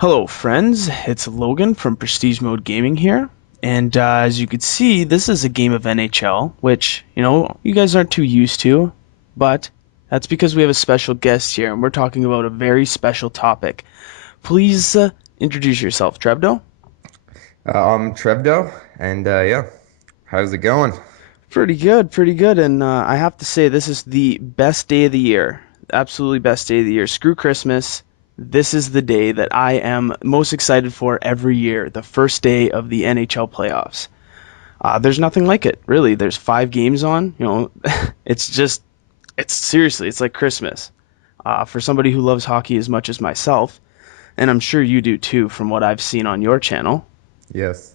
Hello, friends. It's Logan from Prestige Mode Gaming here. And as you can see, this is a game of NHL, which, you guys aren't too used to, but that's because we have a special guest here, and we're talking about a very special topic. Please introduce yourself, Trevdo. I'm Trevdo, and yeah, how's it going? Pretty good, pretty good. And I have to say, this is the best day of the year. Absolutely best day of the year. Screw Christmas. This is the day that I am most excited for every year, the first day of the NHL playoffs. There's nothing like it, really. There's 5 games on. It's seriously, it's like Christmas. For somebody who loves hockey as much as myself, and I'm sure you do too, from what I've seen on your channel. Yes,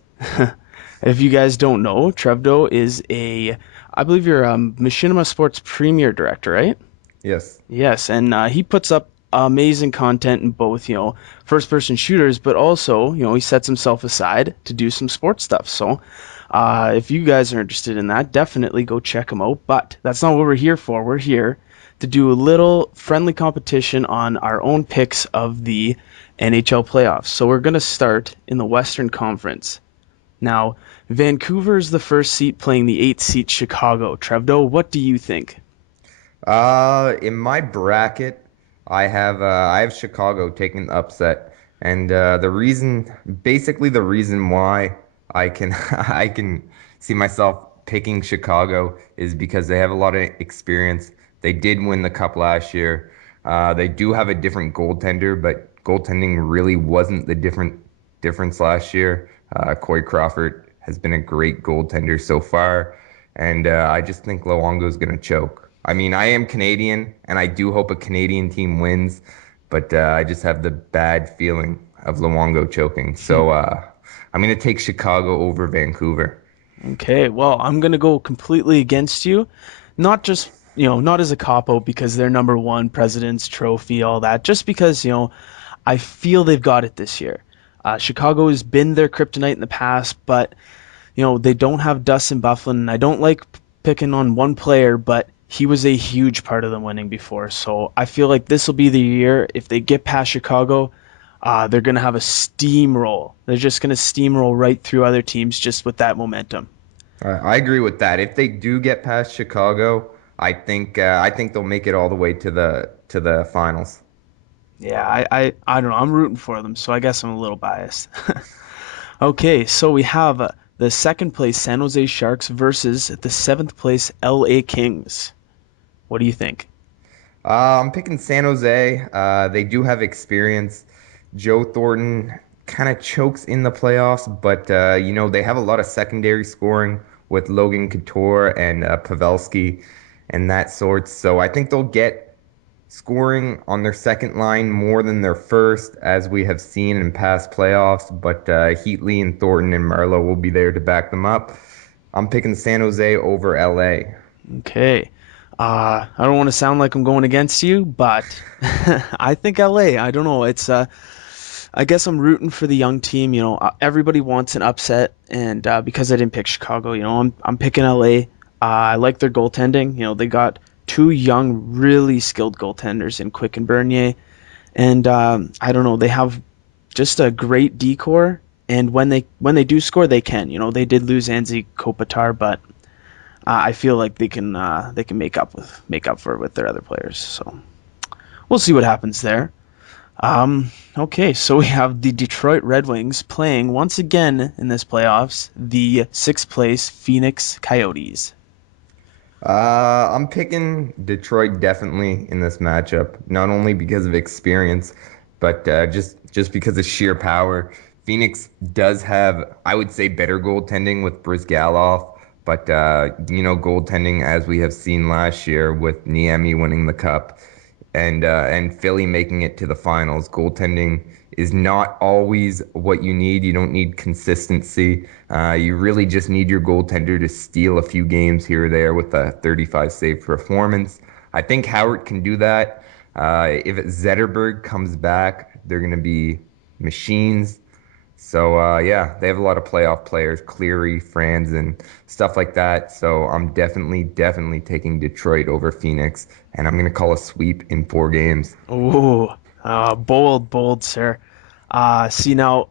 If you guys don't know, Trevdo I believe you're Machinima Sports Premier Director, right? yes. Yes, and he puts up amazing content in both, first person shooters, but also, he sets himself aside to do some sports stuff. So, if you guys are interested in that, definitely go check him out. But that's not what we're here for. We're here to do a little friendly competition on our own picks of the NHL playoffs. So, we're going to start in the Western Conference. Now, Vancouver's the first seat playing the 8th seat Chicago. Trevdo, what do you think? In my bracket, I have Chicago taking the upset, and basically the reason why I can I can see myself picking Chicago is because they have a lot of experience. They did win the cup last year. They do have a different goaltender, but goaltending really wasn't the difference last year. Corey Crawford has been a great goaltender so far, and I just think Luongo's going to choke. I mean, I am Canadian, and I do hope a Canadian team wins, but I just have the bad feeling of Luongo choking. So I'm going to take Chicago over Vancouver. Okay, well, I'm gonna go completely against you. Not just, not as a capo because they're number one, President's Trophy, all that. Just because, I feel they've got it this year. Chicago has been their kryptonite in the past, but they don't have Dustin Byfuglien. And I don't like picking on one player, but he was a huge part of them winning before. So I feel like this will be the year if they get past Chicago. They're going to have a steamroll. They're just going to steamroll right through other teams just with that momentum. I agree with that. If they do get past Chicago, I think they'll make it all the way to the finals. Yeah, I don't know. I'm rooting for them, so I guess I'm a little biased. Okay, so we have the second place San Jose Sharks versus the seventh place LA Kings. What do you think? I'm picking San Jose. They do have experience. Joe Thornton kind of chokes in the playoffs, but they have a lot of secondary scoring with Logan Couture and Pavelski and that sort. So I think they'll get scoring on their second line more than their first, as we have seen in past playoffs. But Heatley and Thornton and Marlowe will be there to back them up. I'm picking San Jose over LA. Okay. I don't want to sound like I'm going against you, but I think LA. I don't know. I guess I'm rooting for the young team. Everybody wants an upset, and because I didn't pick Chicago, I'm picking LA. I like their goaltending. They got two young, really skilled goaltenders in Quick and Bernier, and I don't know. They have just a great decor, and when they do score, they can. They did lose Anze Kopitar, but I feel like they can make up for it with their other players. So we'll see what happens there. Okay, so we have the Detroit Red Wings playing once again in this playoffs the sixth place Phoenix Coyotes. I'm picking Detroit definitely in this matchup, not only because of experience, but just because of sheer power. Phoenix does have, I would say, better goaltending with Brizgalov, but goaltending as we have seen last year with Niemi winning the cup and Philly making it to the finals. Goaltending is not always what you need. You don't need consistency. You really just need your goaltender to steal a few games here or there with a 35 save performance. I think Howard can do that. If Zetterberg comes back, they're going to be machines. So yeah, they have a lot of playoff players, Cleary, Franz, and stuff like that. So I'm definitely taking Detroit over Phoenix, and I'm gonna call a sweep in 4 games. Ooh, bold, bold, sir. See now,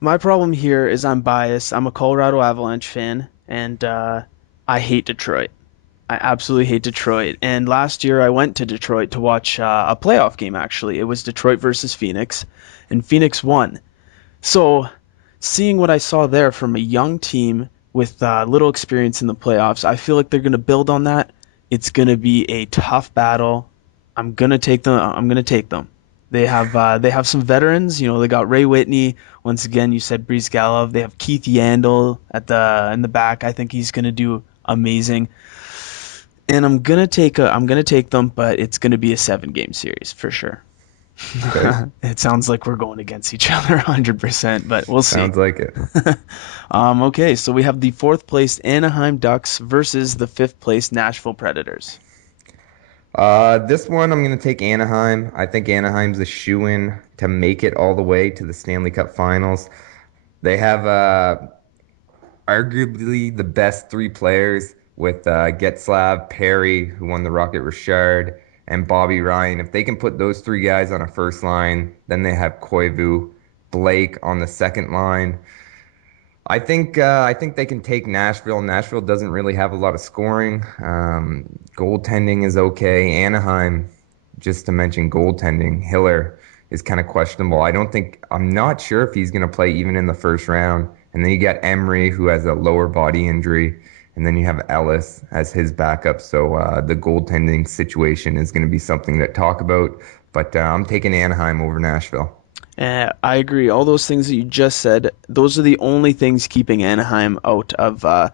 my problem here is I'm biased. I'm a Colorado Avalanche fan, and I hate Detroit. I absolutely hate Detroit. And last year I went to Detroit to watch a playoff game, actually. It was Detroit versus Phoenix, and Phoenix won. So, seeing what I saw there from a young team with little experience in the playoffs, I feel like they're going to build on that. It's going to be a tough battle. I'm going to take them. I'm going to take them. They have some veterans. You know, they got Ray Whitney. Once again, you said Breeze Galov. They have Keith Yandel at the in the back. I think he's going to do amazing. And I'm gonna take them, but it's gonna be a 7 game series for sure. Okay, It sounds like we're going against each other 100%, but we'll see. sounds like it. Okay, so we have the fourth place Anaheim Ducks versus the fifth place Nashville Predators. This one I'm gonna take Anaheim. I think Anaheim's a shoe-in to make it all the way to the Stanley Cup Finals. They have arguably the best three players with Getzlav, Perry, who won the Rocket Richard, and Bobby Ryan. If they can put those three guys on a first line, then they have Koivu, Blake on the second line. I think they can take Nashville. Nashville doesn't really have a lot of scoring. Goaltending is okay. Anaheim, just to mention goaltending, Hiller is kind of questionable. I'm not sure if he's going to play even in the first round. And then you got Emery, who has a lower body injury, and then you have Ellis as his backup. So the goaltending situation is going to be something to talk about. But I'm taking Anaheim over Nashville. I agree. All those things that you just said, those are the only things keeping Anaheim out of a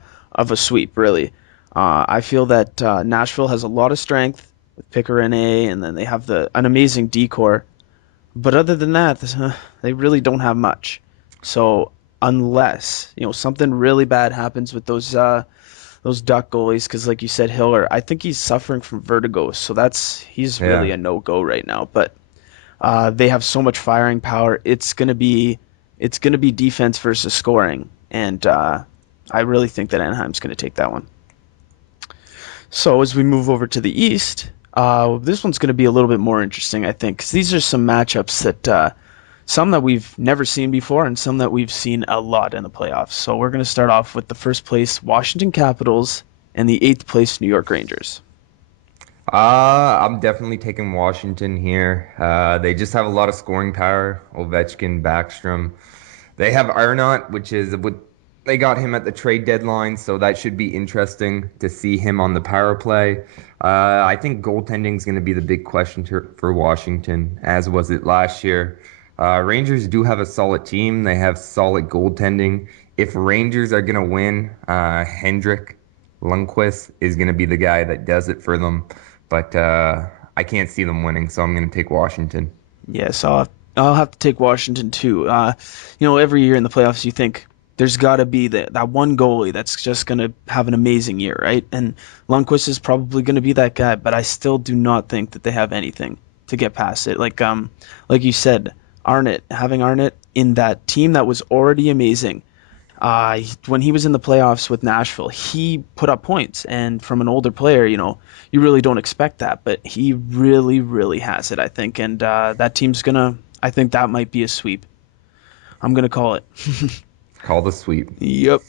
sweep, really. I feel that Nashville has a lot of strength with Pickering, and then they have an amazing decor. But other than that, they really don't have much. So unless something really bad happens with those Duck goalies, because like you said, Hiller, I think he's suffering from vertigo, so he's really Yeah. a no go right now. But they have so much firing power. It's gonna be defense versus scoring, and I really think that Anaheim's gonna take that one. So as we move over to the East, this one's gonna be a little bit more interesting, I think, 'cause these are some matchups that some that we've never seen before, and some that we've seen a lot in the playoffs. So we're gonna start off with the first place Washington Capitals and the eighth place New York Rangers. I'm definitely taking Washington here. They just have a lot of scoring power. Ovechkin, Backstrom. They have Arnott, which is what they got him at the trade deadline, so that should be interesting to see him on the power play. I think goaltending is going to be the big question for Washington, as was it last year. Rangers do have a solid team. They have solid goaltending. If Rangers are going to win, Hendrik Lundqvist is going to be the guy that does it for them. But I can't see them winning, so I'm going to take Washington. Yes, I'll have to take Washington too. Every year in the playoffs, you think there's got to be that one goalie that's just going to have an amazing year, right? And Lundqvist is probably going to be that guy, but I still do not think that they have anything to get past it. Like you said, having Arnott in that team that was already amazing. When he was in the playoffs with Nashville, he put up points, and from an older player, you really don't expect that, but he really, really has it, I think, and that team's gonna. I think that might be a sweep. I'm gonna call it. Call the sweep. Yep.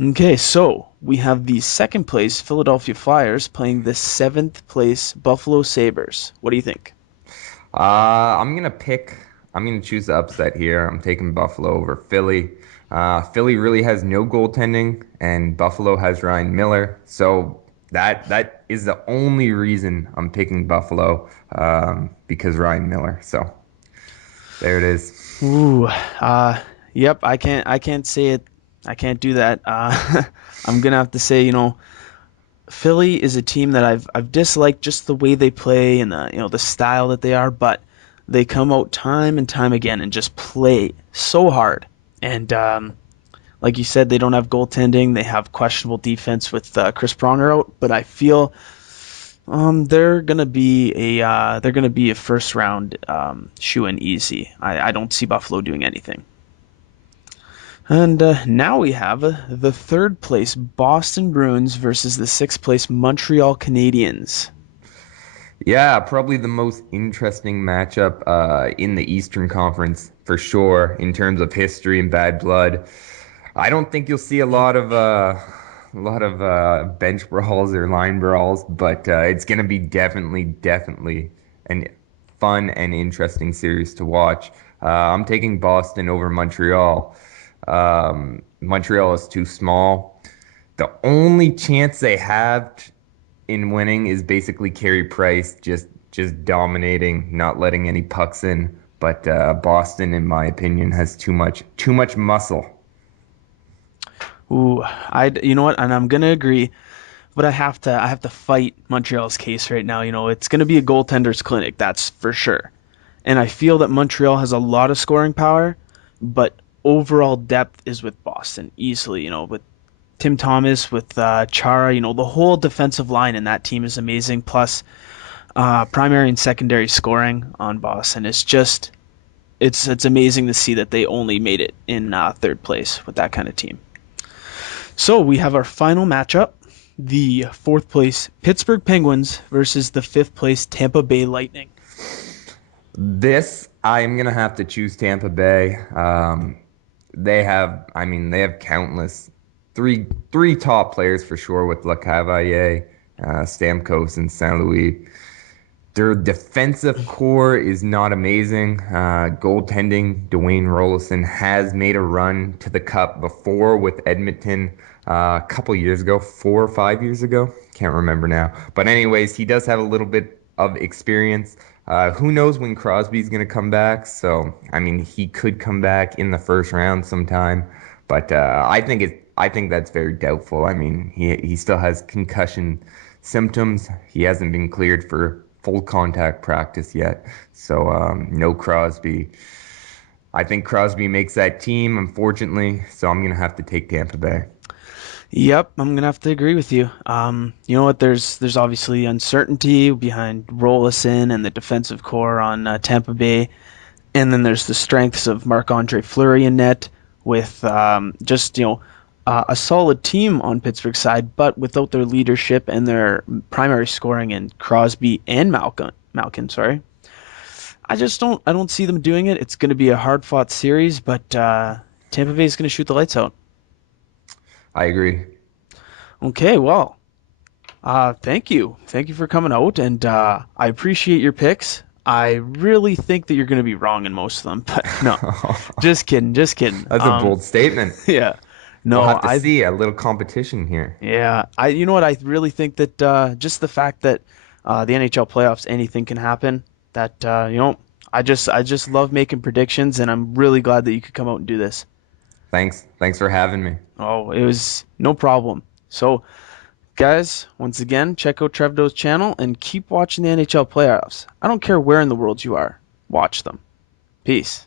Okay, so we have the second place Philadelphia Flyers playing the seventh place Buffalo Sabres. What do you think? I'm gonna choose the upset here. I'm taking Buffalo over Philly. Philly really has no goaltending, and Buffalo has Ryan Miller. So that is the only reason I'm picking Buffalo, because Ryan Miller. So there it is. Ooh, yep. I can't say it. I can't do that. I'm gonna have to say, Philly is a team that I've disliked just the way they play and the style that they are, but they come out time and time again and just play so hard. And like you said, they don't have goaltending. They have questionable defense with Chris Pronger out, but I feel they're gonna be a first round shoe in easy. I don't see Buffalo doing anything. And now we have the third place Boston Bruins versus the sixth place Montreal Canadiens. Yeah, probably the most interesting matchup in the Eastern Conference for sure in terms of history and bad blood. I don't think you'll see a lot of bench brawls or line brawls, but it's gonna be definitely an fun and interesting series to watch. I'm taking Boston over Montreal. Montreal is too small. The only chance they have in winning is basically Carey Price just dominating, not letting any pucks in. But Boston, in my opinion, has too much muscle. Ooh, you know what? And I'm gonna agree, but I have to fight Montreal's case right now. It's gonna be a goaltender's clinic, that's for sure. And I feel that Montreal has a lot of scoring power, but overall depth is with Boston easily. With Tim Thomas, with Chara, the whole defensive line in that team is amazing. Plus, primary and secondary scoring on Boston is just it's amazing to see that they only made it in third place with that kind of team. So we have our final matchup: the fourth place Pittsburgh Penguins versus the fifth place Tampa Bay Lightning. This I'm gonna have to choose Tampa Bay. They have countless three top players for sure with LeCavalier, Stamkos, and Saint Louis. Their defensive core is not amazing. Goaltending, Dwayne Rollison has made a run to the cup before with Edmonton a couple years ago, 4 or 5 years ago. Can't remember now. But anyways, he does have a little bit of experience. Who knows when Crosby's going to come back? So, I mean, he could come back in the first round sometime, but I think that's very doubtful. I mean, he still has concussion symptoms. He hasn't been cleared for full contact practice yet. So, no Crosby. I think Crosby makes that team, unfortunately. So I'm gonna have to take Tampa Bay. Yep, I'm gonna have to agree with you. You know what? There's obviously uncertainty behind Rolison and the defensive core on Tampa Bay, and then there's the strengths of Marc-Andre Fleury in net with just a solid team on Pittsburgh's side, but without their leadership and their primary scoring in Crosby and Malkin, sorry. I don't see them doing it. It's going to be a hard fought series, but Tampa Bay is going to shoot the lights out. I agree. Okay, well, thank you for coming out, and I appreciate your picks. I really think that you're going to be wrong in most of them, but no, just kidding, just kidding. That's a bold statement. Yeah, We'll no, have to see a little competition here. you know what, I really think that just the fact that the NHL playoffs, anything can happen. That I just love making predictions, and I'm really glad that you could come out and do this. Thanks for having me. Oh, it was no problem. So, guys, once again, check out Trevdo's channel and keep watching the NHL playoffs. I don't care where in the world you are, watch them. Peace.